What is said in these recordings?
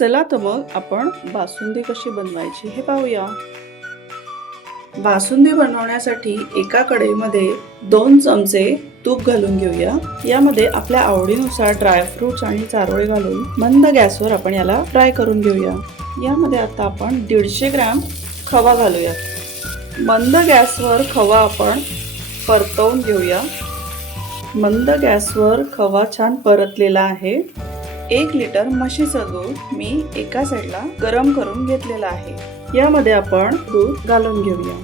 चला तर मग आपण बासुंदी कशी बनवायची हे पाहूया. बासुंदी बनवण्यासाठी एका कढईमध्ये दोन चमचे तूप घालून घेऊया. यामध्ये आपल्या आवडीनुसार ड्रायफ्रुट्स आणि चारोळे घालून मंद गॅसवर आपण याला फ्राय करून घेऊया. यामध्ये आता आपण दीडशे ग्रॅम खवा घालूया. मंद गॅसवर खवा आपण परतवून घेऊया. मंद गॅसवर खवा छान परतलेला आहे. एक लिटर म्हशीचं दूध मी एका साईडला गरम करून घेतलेलं आहे. यामध्ये आपण दूध घालून घेऊया.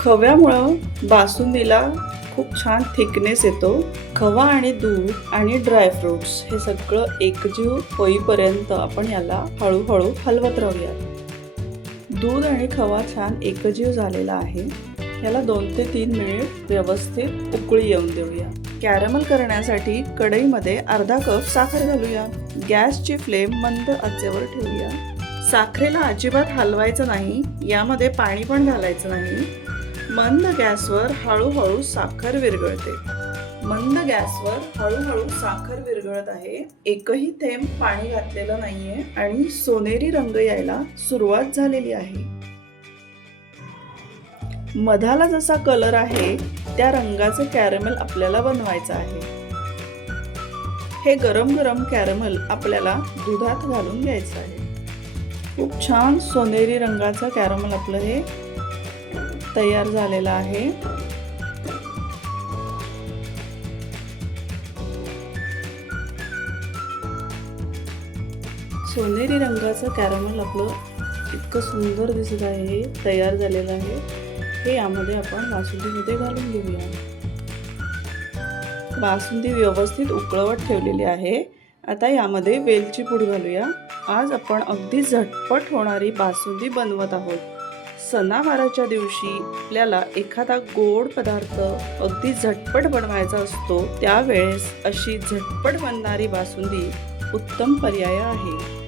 खव्यामुळं बासुंदीला खूप छान थिकनेस येतो. खवा आणि दूध आणि ड्रायफ्रुट्स हे सगळं एकजीव होईपर्यंत आपण याला हळूहळू हलवत राहूया दूध आणि खवा छान एकजीव झालेला आहे. याला दोन ते तीन मिनिट व्यवस्थित उकळी येऊन देऊया. कॅरमल करण्यासाठी कढईमध्ये अर्धा कप साखर घालूया. गॅसची फ्लेम मंद आचेवर ठेवूया. साखरेला अजिबात हलवायचं नाही यामध्ये पाणी पण घालायचं नाही. मंद गॅसवर हळूहळू साखर विरघळते. मंद गॅसवर हळूहळू साखर विरघळत आहे. एकही थेंब पाणी घातलेलं नाहीये आणि सोनेरी रंग यायला सुरुवात झालेली आहे. मधाला जसा कलर आहे त्या रंगाचं कॅरमेल आपल्याला बनवायचं आहे. हे गरम गरम कॅरमल आपल्याला दुधात घालून घ्यायचं आहे. खूप छान सोनेरी रंगाचं कॅरमल आपलं हे तयार झालेलं आहे. सोनेरी रंगाचं कॅरमल आपलं इतकं सुंदर दिसत आहे हे तयार झालेलं आहे. हे यामध्ये आपण वासुंदीमध्ये घालून घेऊया. बासुंदी व्यवस्थित उकळवत ठेवलेली आहे. आता यामध्ये वेलची पूड घालूया. आज आपण अगदी झटपट होणारी बासुंदी बनवत आहोत. सणावाराच्या दिवशी आपल्याला एखादा गोड पदार्थ अगदी झटपट बनवायचा असतो त्यावेळेस अशी झटपट बनणारी बासुंदी उत्तम पर्याय आहे.